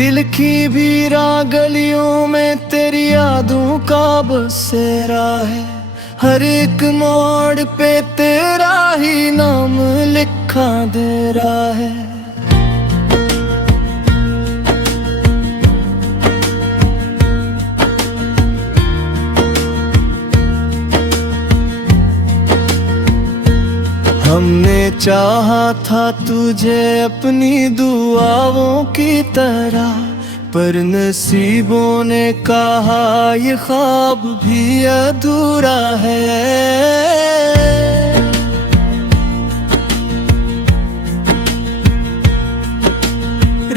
दिल की भीरा गलियों में तेरी यादों का बसेरा है। हर एक मोड़ पे तेरा ही नाम लिखा दे रहा है। हमने चाहा था तुझे अपनी दुआओं की तरह, पर नसीबों ने कहा ये ख्वाब भी अधूरा है।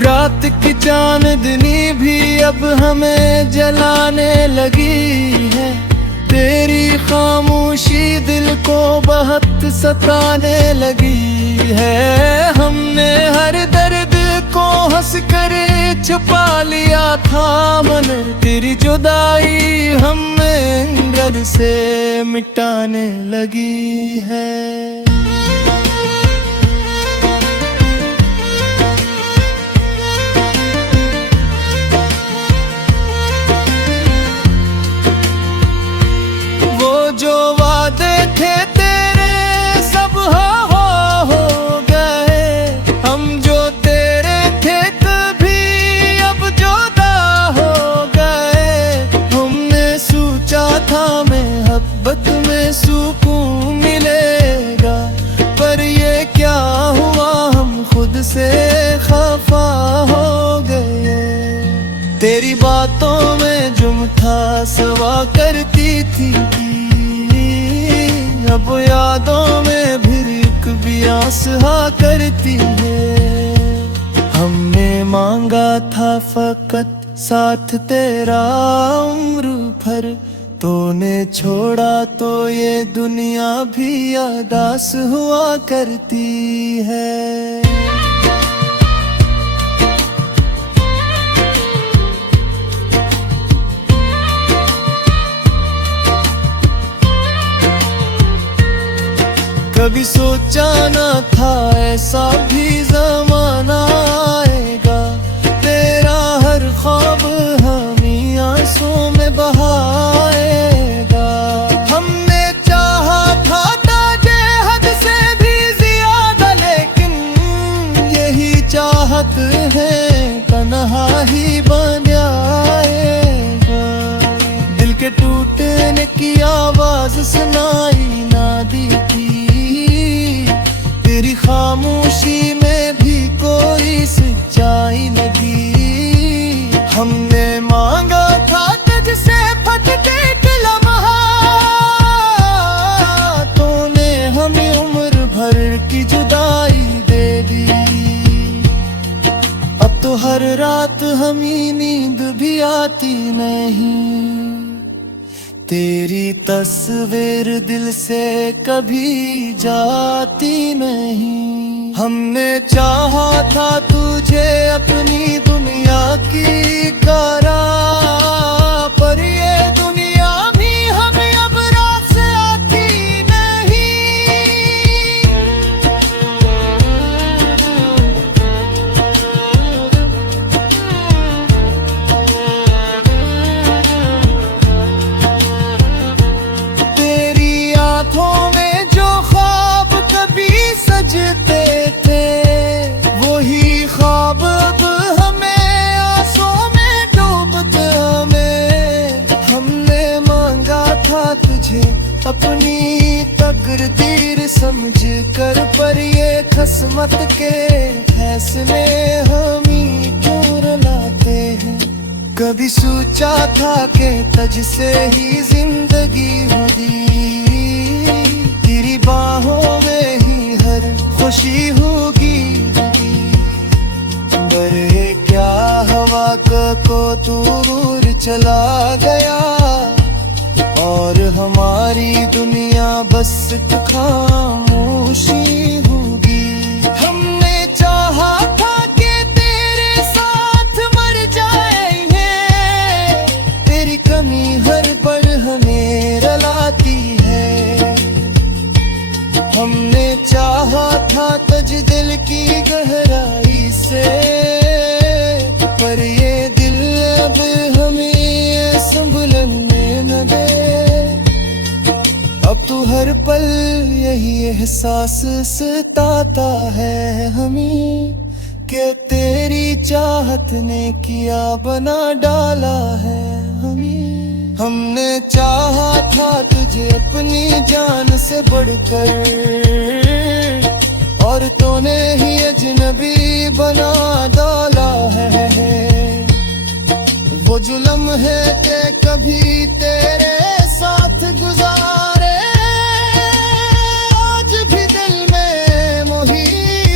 रात की चांदनी भी अब हमें जलाने लगी है। तेरी खामोशी दिल को बहुत सताने लगी है। हमने हर दर्द को हंस कर छुपा लिया था मन, तेरी जुदाई हमें घर से मिटाने लगी है। जो वादे थे तेरे सब हो गए। हम जो तेरे थे कभी अब जुदा हो गए। हमने सोचा था मोहब्बत में सुकून मिलेगा, पर ये क्या हुआ हम खुद से खफा हो गए। तेरी बातों में जुम था सवा करती थी, अब यादों में भी एक बियास हा करती है। हमने मांगा था फकत साथ तेरा उम्र भर, तूने छोड़ा तो ये दुनिया भी उदास हुआ करती है। कभी सोचा न था ऐसा भी ज़माना आएगा। तेरा हर ख्वाब हमें आंसुओं में बहाएगा। हमने चाहा था ताजे हद से भी ज्यादा, लेकिन यही चाहत है तन्हा ही बन जाएगा। दिल के टूटने की आवाज सुनाई ना दी थी, तेरी खामोशी में भी कोई सच्चाई लगी। हमने मांगा था तुझसे फटके एक लम्हा, तूने हमें उम्र भर की जुदाई दे दी। अब तो हर रात हमें नींद भी आती नहीं, तेरी तस्वीर दिल से कभी जाती नहीं। हमने चाहा था तुझे अपनी दुनिया की करा, पर ये दुनिया भी हमें अब रात से आती में जो ख्वाब कभी सजते थे, वही ख्वाब अब हमें आंसुओं में डूबते हमें। हमने मांगा था तुझे अपनी तकदीर समझ कर, पर ये किस्मत के फैसले हम ही क्यों रुलाते हैं। कभी सोचा था कि तुझसे ही जिंदगी होगी, तेरी बाहों में ही हर खुशी होगी। पर ये क्या हवा को दूर चला गया, और हमारी दुनिया बस खामोशी होगी। हमने चाहा था कि तेरे साथ मर जाएंगे, तेरी कमी हर पल हमें रुलाती है। हमने चाहा था तुझ दिल की गहराई से, पर पल यही एहसास सताता है हमें कि तेरी चाहत ने किया बना डाला है हमें। हमने चाहा था तुझे अपनी जान से बढ़कर, और तूने ही अजनबी बना डाला है। वो जुल्म है कि कभी तेरे साथ गुजारे, आज भी दिल में मोही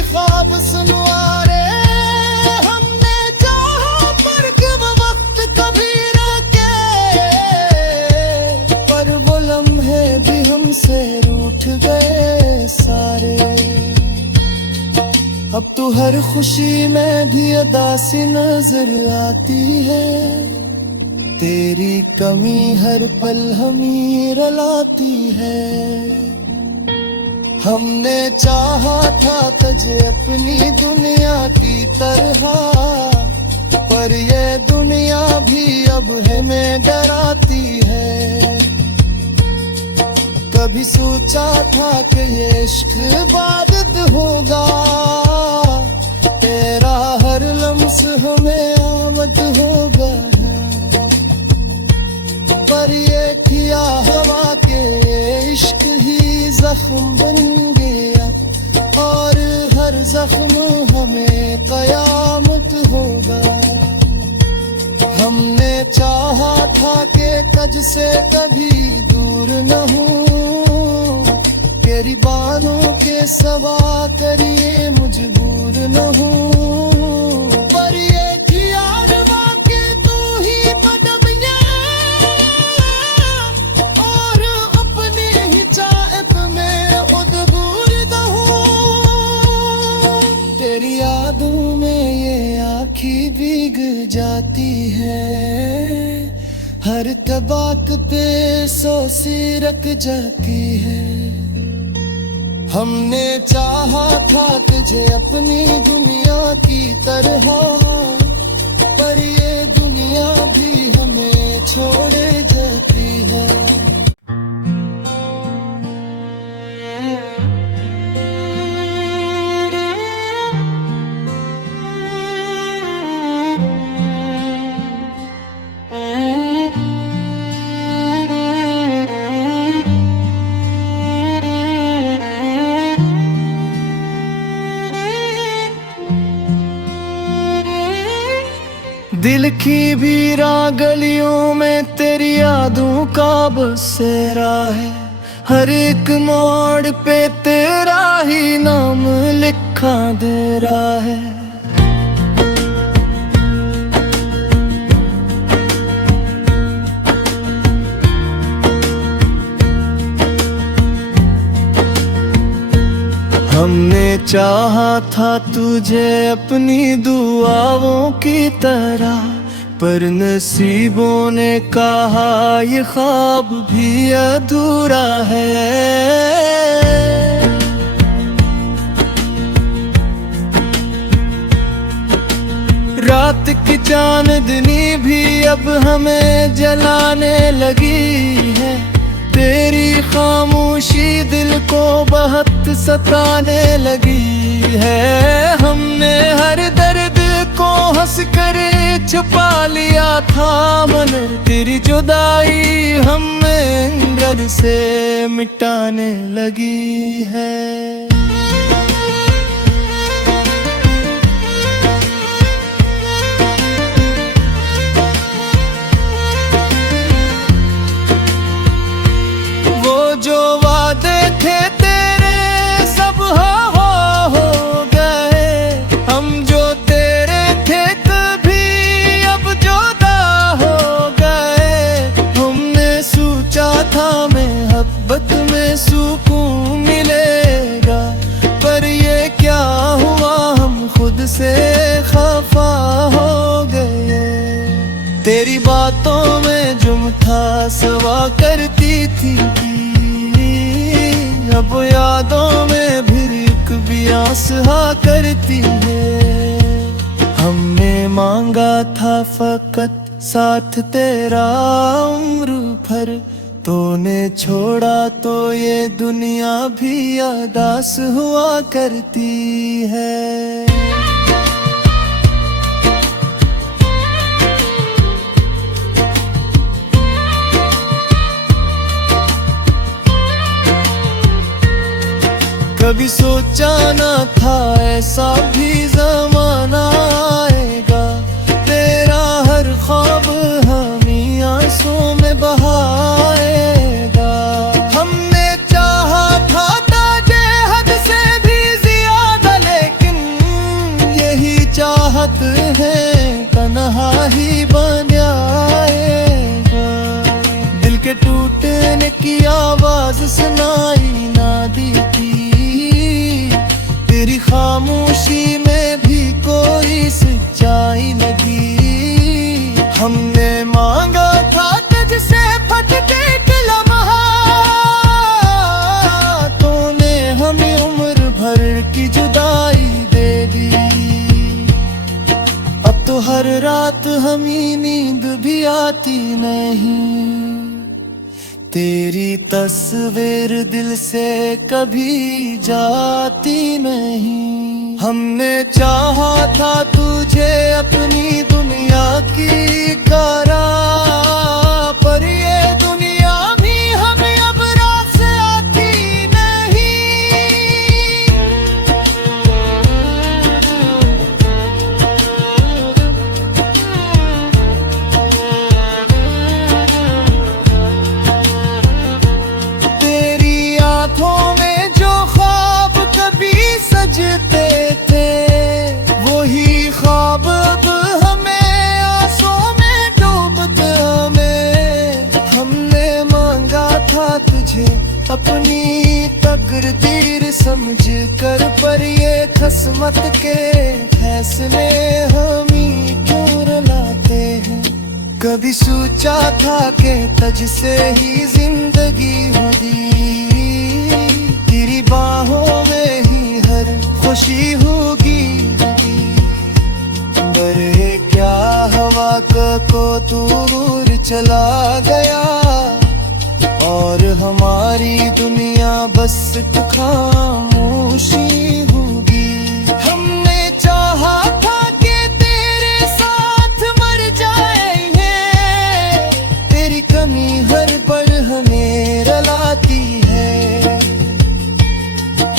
ख्वाब सुनवारे। हमने चाहा पर कब वक्त कभी रोके, पर वो लम्हे भी हमसे रूठ गए सारे। अब तो हर खुशी में भी अदा सी नजर आती है, तेरी कमी हर पल हमें रुलाती है। हमने चाहा था तुझे अपनी दुनिया की तरह, पर ये दुनिया भी अब हमें डराती है। कभी सोचा था कि ये इश्क इबादत होगा, तेरा हर लम्स हमें आमद होगा, पर ये किया हवा के इश्क ही जख्म बन गया, और हर जख्म हमें कयामत होगा। हमने चाहा था कि तुझ से कभी दूर न हूँ, तेरी बाहों के सवा करिए मजबूर न हूँ, पर ये किया रवा के तू ही बदमिया, और अपनी ही चाहत में उदबूर न हूँ। तेरी यादों में ये आँखें भीग जाती है, हर तबाक पे सोसी रख जाती है। हमने चाहा था तुझे अपनी दुनिया की तरह, पर ये दुनिया भी हमें छोड़े जाती है। दिल की भीरा गलियों में तेरी यादों का बसेरा है, हर एक मोड़ पे तेरा ही नाम लिखा दे रहा है। हमने चाहा था तुझे अपनी दुआओं की तरह, पर नसीबों ने कहा ये ख्वाब भी अधूरा है। रात की चांदनी भी अब हमें जलाने लगी है, तेरी खामोशी दिल को बहुत सताने लगी है। हमने हर दर्द को हंस कर छुपा लिया था मन, तेरी जुदाई हमें घर से मिटाने लगी है। जो वादे थे तेरे सब हो गए, हम जो तेरे थे कभी अब जुदा हो गए। हमने सोचा था मोहब्बत में सुकून मिलेगा, पर ये क्या हुआ हम खुद से खफा हो गए। तेरी बातों में जुम था सवा करती थी, अब यादों में भी एक भी आसहा करती है। हमने मांगा था फकत साथ तेरा उम्र भर, तूने छोड़ा तो ये दुनिया भी उदास हुआ करती है। कभी सोचा न था ऐसा भी ज़माना आएगा, तेरा हर ख्वाब हमें आंसुओं में बहाएगा। हमने चाहा था ताजे हद से भी ज्यादा, लेकिन यही चाहत है तन्हा ही बन आएगा। दिल के टूटने की आवाज सुनाई ना दी थी, तेरी खामोशी में भी कोई सच्चाई लगी। हमने मांगा था तुझसे फटके के लम्हा, तूने हमें उम्र भर की जुदाई दे दी। अब तो हर रात हमें नींद भी आती नहीं, तेरी तस्वीर दिल से कभी जाती नहीं। हमने चाहा था तुझे अपनी दुनिया की करा, पर ये दुनिया भी हमें अब रात से आती सजते थे, वही ख्वाब अब हमें आंसुओं में डूबते हमें। हमने मांगा था तुझे अपनी तकदीर समझ कर, पर ये किस्मत के फैसले हम ही क्यों रुलाते हैं। कभी सोचा था कि तुझसे ही जिंदगी होगी, तेरी बाहों में ही हर खुशी होगी। पर ये क्या हवा को दूर चला गया, और हमारी दुनिया बस खामोशी होगी। हमने चाहा था कि तेरे साथ मर जाएंगे, तेरी कमी हर पल हमें रुलाती है।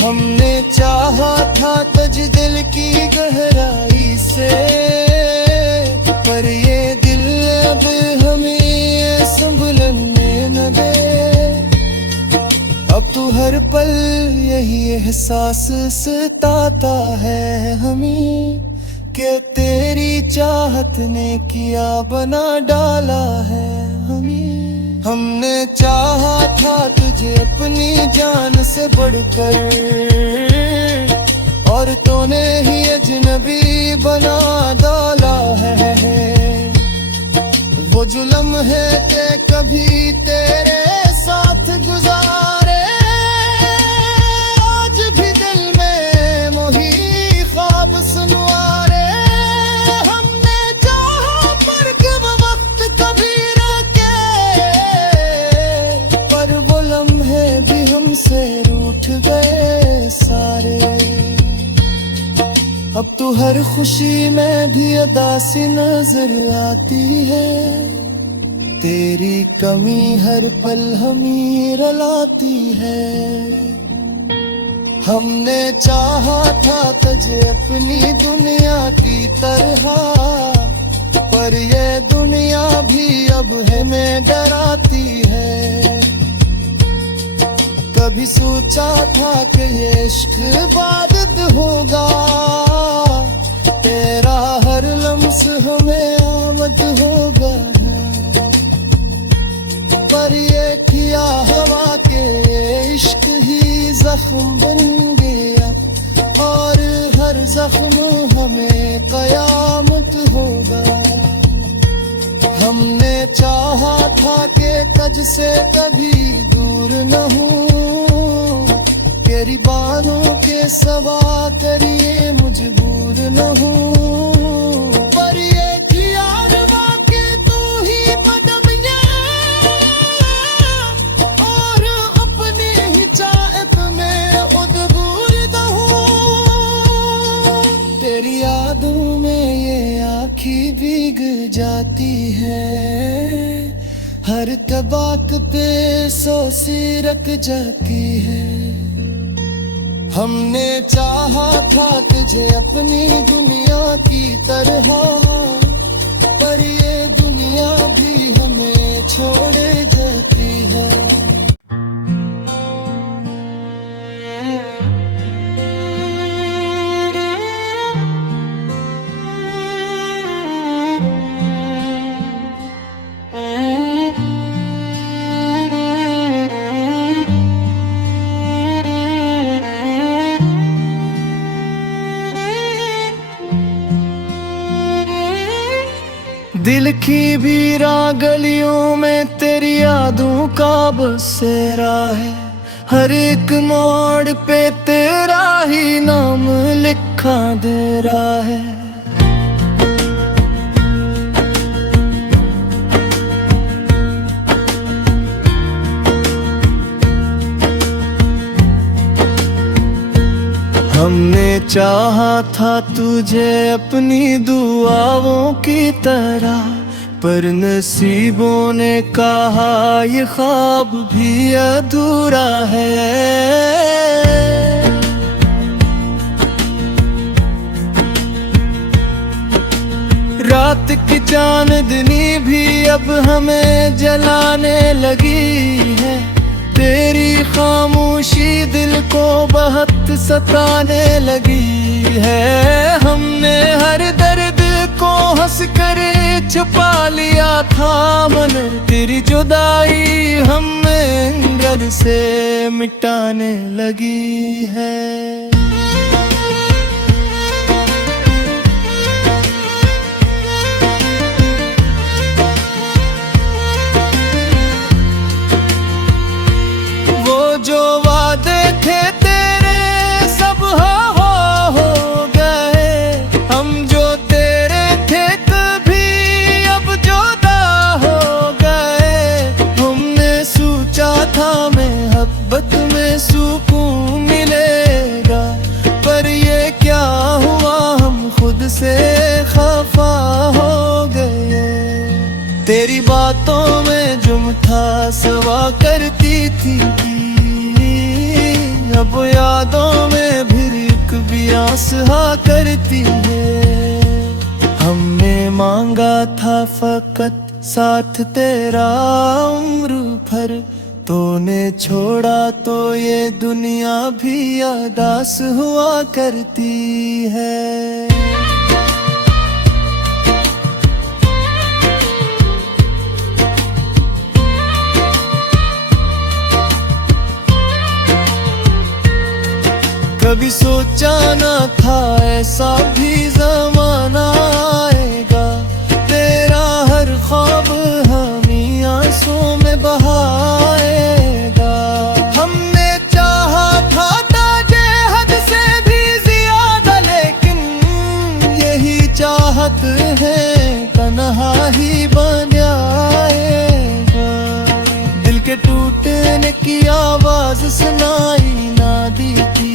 हमने चाहा था तुझ दिल की गहराई से, पर ये दिल अब हमें संभलने न दे। अब तो हर पल यही एहसास सताता है हमें, कि तेरी चाहत ने किया बना डाला है हमें। हमने चाहा था तुझे अपनी जान से बढ़कर, और तूने ही अजनबी बना डाला है। वो जुल्म है कि कभी तेरे साथ गुजारे, आज भी दिल में मोही ख्वाब सुनवारे। हमने चाहा पर कब वक्त कभी रोके, पर वो लम्हे भी हमसे रूठ गए सारे। अब तो हर खुशी में भी उदासी नजर आती है, तेरी कमी हर पल हमें रुलाती है। हमने चाहा था तुझे अपनी दुनिया की तरह, पर ये दुनिया भी अब हमें डराती है। कभी सोचा था कि ये इश्क इबादत होगा, तेरा हर लम्स हमें आमद होगा, पर ये किया हवा के इश्क ही जख्म बन गया, और हर जख्म हमें कयामत होगा। हमने चाहा था कि तुझ से कभी दूर न हूँ, तेरी बाहों के सवा करिए मजबूर न हूँ, पर ये किया रवा के तू ही हर तबाक पे सौ सीरत जाती है। हमने चाहा था तुझे अपनी दुनिया की तरह, पर ये दुनिया भी हमें छोड़े जाती है। दिल की भीरा गलियों में तेरी यादों का बसेरा है। हर एक मोड़ पे तेरा ही नाम लिखा दे रहा है। हमने चाहा था तुझे अपनी दुआओं की तरह, पर नसीबों ने कहा ये ख्वाब भी अधूरा है। रात की चांदनी भी अब हमें जलाने लगी है। तेरी खामोशी दिल को बहुत सताने लगी है। हमने हर दर्द को हंस कर छुपा लिया था मन, तेरी जुदाई हमें घर से मिटाने लगी है। जो वादे थे तेरे सब हो गए, हम जो तेरे थे कभी अब जुदा हो गए। हमने सोचा था मोहब्बत में सुकून मिलेगा, पर ये क्या हुआ हम खुद से खफा हो गए। तेरी बातों में जुम था सवा करती थी, अब यादों में भी एक भी आसहा करती है। हमने मांगा था फकत साथ तेरा उम्र भर, तूने छोड़ा तो ये दुनिया भी अदास हुआ करती है। कभी सोचा न था ऐसा भी ज़माना आएगा, तेरा हर ख्वाब हमें आंसुओं में बहाएगा। हमने चाहा था ताजे हद से भी ज्यादा, लेकिन यही चाहत है तन्हा ही बन जाएगा। दिल के टूटने की आवाज सुनाई ना दी थी,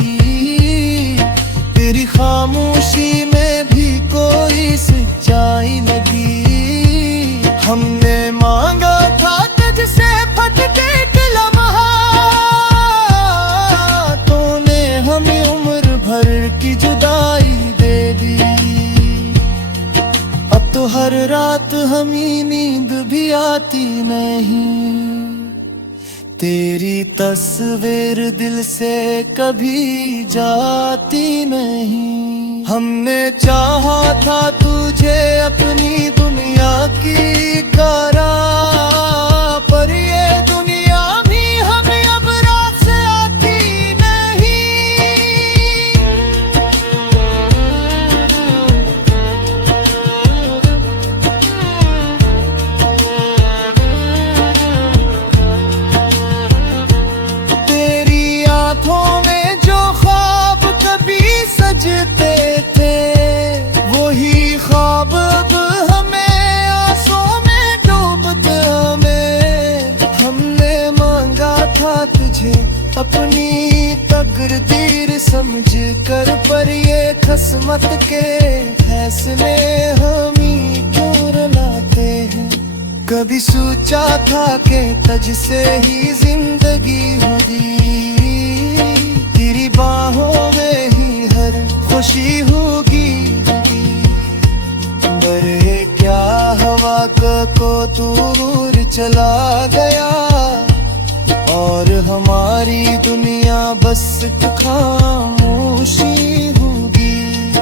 तेरी खामोशी में भी कोई सच्चाई लगी। हमने मांगा था तुझसे फटके एक लम्हा, तूने हमें उम्र भर की जुदाई दे दी। अब तो हर रात हमें नींद भी आती नहीं, तेरी तस्वीर दिल से कभी जाती नहीं। हमने चाहा था तुझे अपनी दुनिया की करा, पर ये दुनिया भी हमें अब रात से आती नहीं। में जो ख्वाब कभी सजते थे, वही ख्वाब अब हमें आंसुओं में डूबते हमें। हमने मांगा था तुझे अपनी तकदीर समझ कर, पर ये किस्मत के फैसले हम ही क्यों रुलाते हैं। कभी सोचा था कि तुझसे ही जिंदगी होगी, तेरी बाहों में ही हर खुशी होगी। पर ये क्या हवा को दूर चला गया, और हमारी दुनिया बस खामोशी होगी।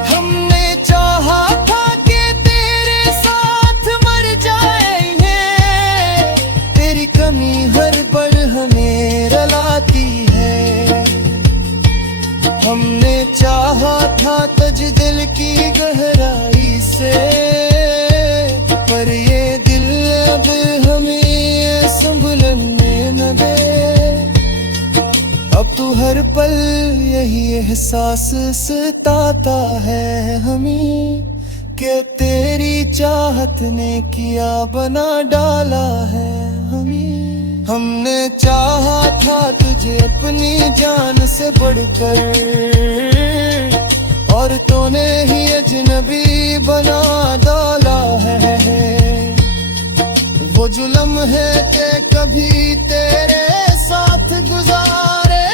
हमने चाहा था कि तेरे साथ मर जाएंगे, तेरी कमी हर पल हमें रुलाती है। हमने चाहा था तुझ दिल की गहराई से, पर ये दिल अब हमें संभलने न दे। अब तो हर पल यही एहसास सताता है हमें, कि तेरी चाहत ने किया बना डाला है हमें। हमने चाहा था तुझे अपनी जान से बढ़कर, और तूने ही अजनबी बना डाला है। वो जुल्म है कि कभी तेरे साथ गुजारे,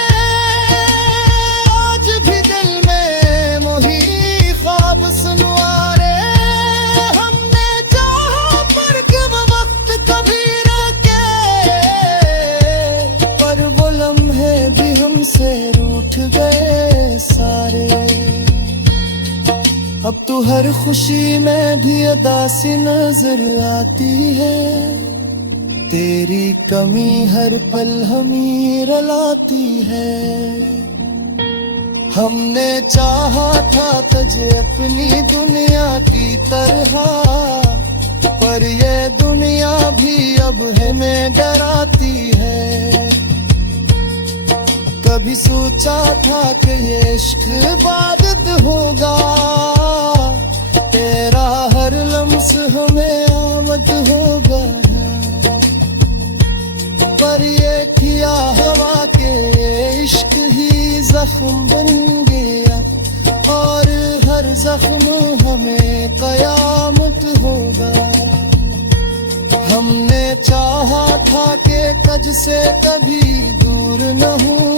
आज भी दिल में मोही ख्वाब सुनवारे। हमने चाहा पर कब वक्त कभी रोके, पर वो लम्हे भी हमसे रूठ गए सारे। अब तो हर खुशी में भी अदासी नजर आती है, तेरी कमी हर पल हमें रुलाती है। हमने चाहा था तुझे अपनी दुनिया की तरह, पर ये दुनिया भी अब हमें डराती है। कभी सोचा था कि ये इश्क इबादत होगा, तेरा हर लम्स हमें आमद होगा। पर ये किया हवा के इश्क ही जख्म बन गया, और हर जख्म हमें कयामत होगा। हमने चाहा था कि तुझ से कभी दूर न हूँ,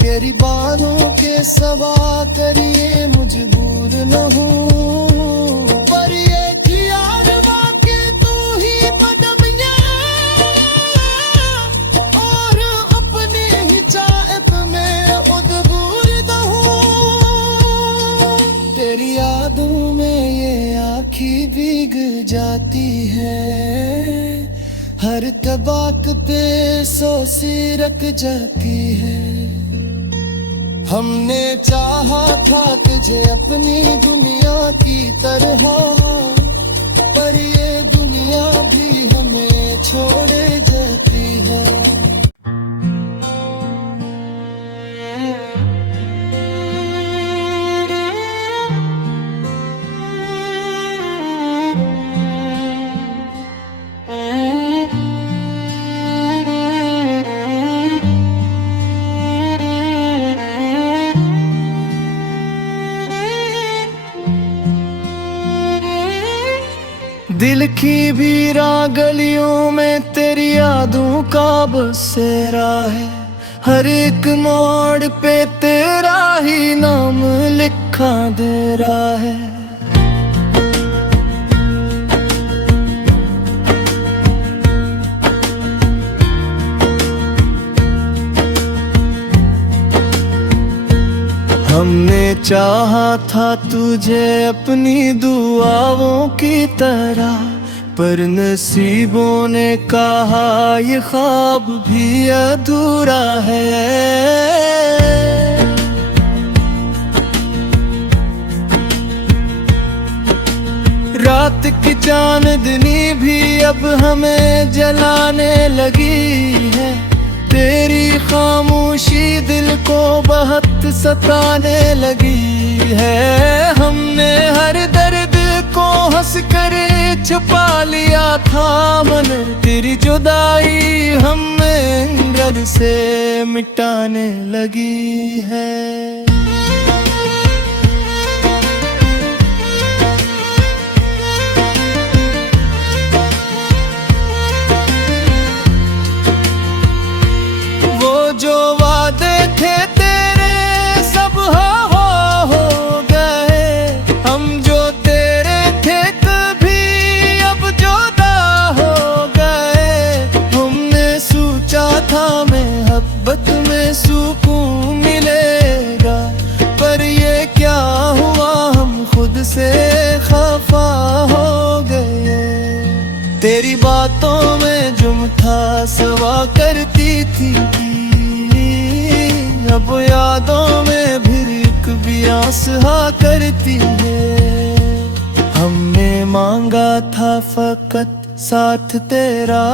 तेरी बाहों के सवा करिए मजबूर न हूँ। पर ये किया रवा के तू ही बदमिया, और अपनी ही चाहत में उदबूर न हूँ। तेरी यादों में ये आँखें भीग जाती है, हर तबाक पे सोसी रख जाती है। हमने चाहा था तुझे अपनी दुनिया की तरह, पर ये दुनिया भी हमें छोड़े जाती है। दिल की भीरा गलियों में तेरी यादों का बसेरा है, हर एक मोड़ पे तेरा ही नाम लिखा दे रहा है। हमने चाहा था तुझे अपनी दुआओं की तरह, पर नसीबों ने कहा ये ख्वाब भी अधूरा है। रात की चांदनी भी अब हमें जलाने लगी है, तेरी खामोशी दिल को बहुत सताने लगी है। हमने हर दर्द को हंस कर छुपा लिया था मन, तेरी जुदाई हमें घर से मिटाने लगी है। था सवा करती थी, अब यादों में फिर एक भी आसहा करती है। हमने मांगा था फकत साथ तेरा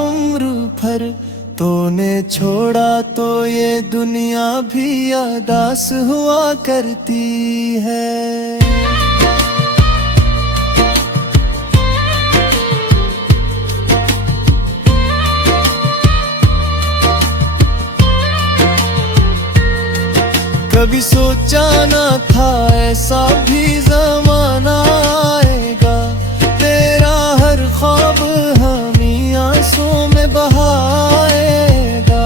उम्र भर, तूने छोड़ा तो ये दुनिया भी अदास हुआ करती है। कभी सोचा न था ऐसा भी ज़माना आएगा, तेरा हर ख्वाब हमें आंसुओं में बहाएगा।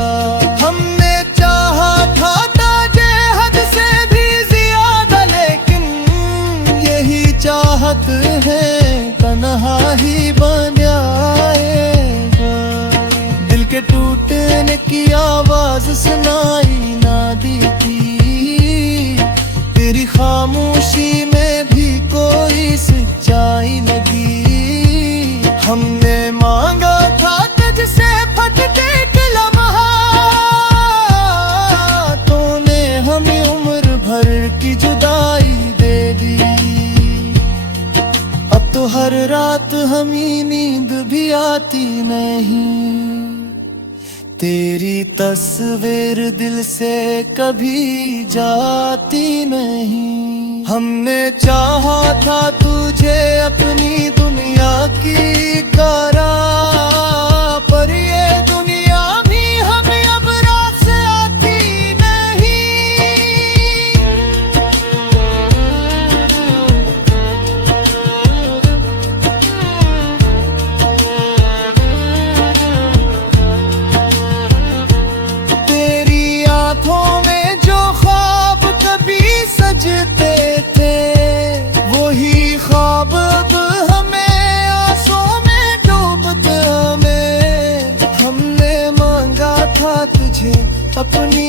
हमने चाहा था ताजे हद से भी ज्यादा, लेकिन यही चाहत है तन्हा ही बन जाएगा। दिल के टूटने की आवाज सुनाई ना दी थी, तेरी खामोशी में भी कोई सच्चाई लगी। हमने मांगा था तुझसे फटते के लम्हा, तूने हमें उम्र भर की जुदाई दे दी। अब तो हर रात हमें नींद भी आती नहीं, तेरी तस्वीर दिल से कभी जाती नहीं। हमने चाहा था तुझे अपनी दुनिया की करा, पर ये दुनिया भी हमें अब रात से आती नहीं। में जो ख्वाब कभी सजते थे, वही ख्वाब अब हमें आंसुओं में डूबते हमें। हमने मांगा था तुझे अपनी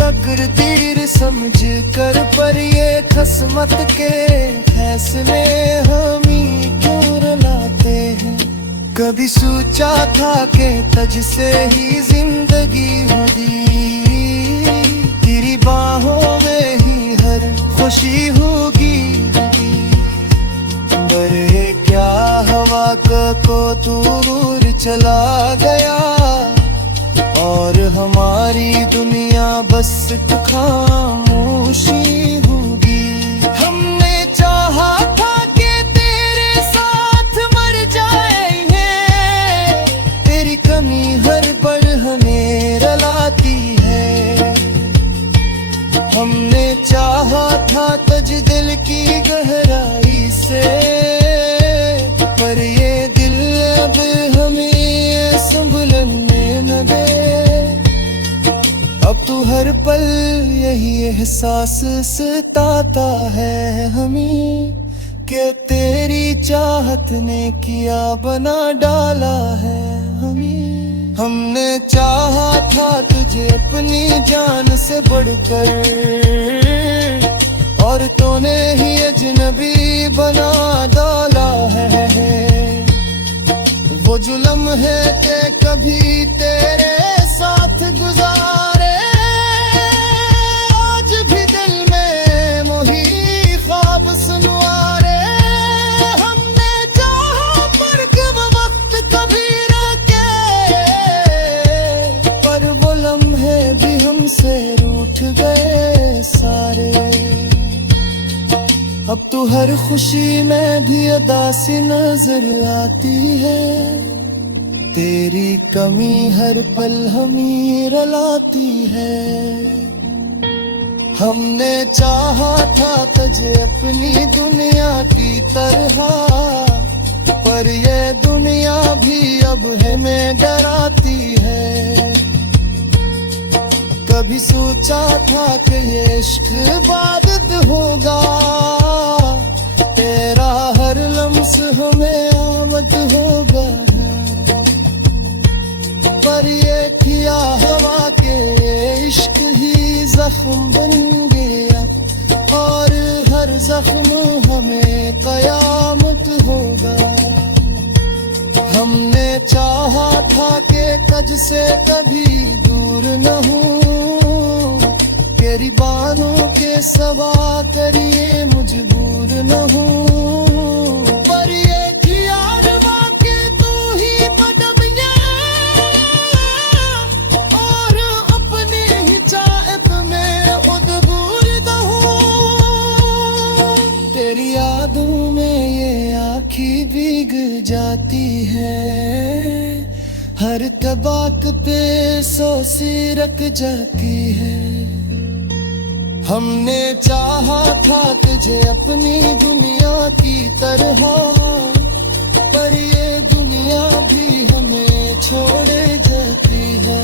तकदीर समझ कर, पर ये किस्मत के फैसले हम ही क्यों रुलाते हैं। कभी सोचा था कि तुझसे ही जिंदगी होगी, तेरी बाहों में ही हर खुशी होगी। पर ये क्या हवा को दूर चला गया, और हमारी दुनिया बस खामोशी होगी। हमने चाहा था कि तेरे साथ मर जाएंगे, तेरी कमी हर पल हमें रुलाती है। हमने चाहा था तुझ दिल की गहराई से, पर ये दिल अब हमें संभलने न दे। अब तो हर पल यही एहसास सताता है हमें, कि तेरी चाहत ने किया बना डाला है हमें। हमने चाहा था तुझे अपनी जान से बढ़कर, और तूने ही अजनबी बना डाला है। वो जुल्म है कि कभी तेरे साथ गुजारे, आज भी दिल में मोही ख्वाब सुनवारे। हमने चाहा पर कब वक्त कभी पर वो लम्हे भी हमसे रूठ गए सारे। अब तो हर खुशी में भी उदासी नजर आती है, तेरी कमी हर पल हमें रुलाती है। हमने चाहा था तुझे अपनी दुनिया की तरह, पर ये दुनिया भी अब हमें डराती है। कभी सोचा था कि ये इश्क इबादत होगा, तेरा हर लम्स हमें आमद होगा। पर ये किया हवा के इश्क ही जख्म बन गया, और हर जख्म हमें कयामत होगा। हमने चाहा था कि तुझ से कभी दूर न हूँ, तेरी बाहों के सवा करिए मजबूर न हूँ। पर ये किया के तू ही पदमिया और अपनी ही चाहत में उदबूर न हूँ। तेरी यादों में ये आँखें भीग जाती है, हर तबाक पे सोसी रख जाती है। हमने चाहा था तुझे अपनी दुनिया की तरह, पर ये दुनिया भी हमें छोड़े जाती है।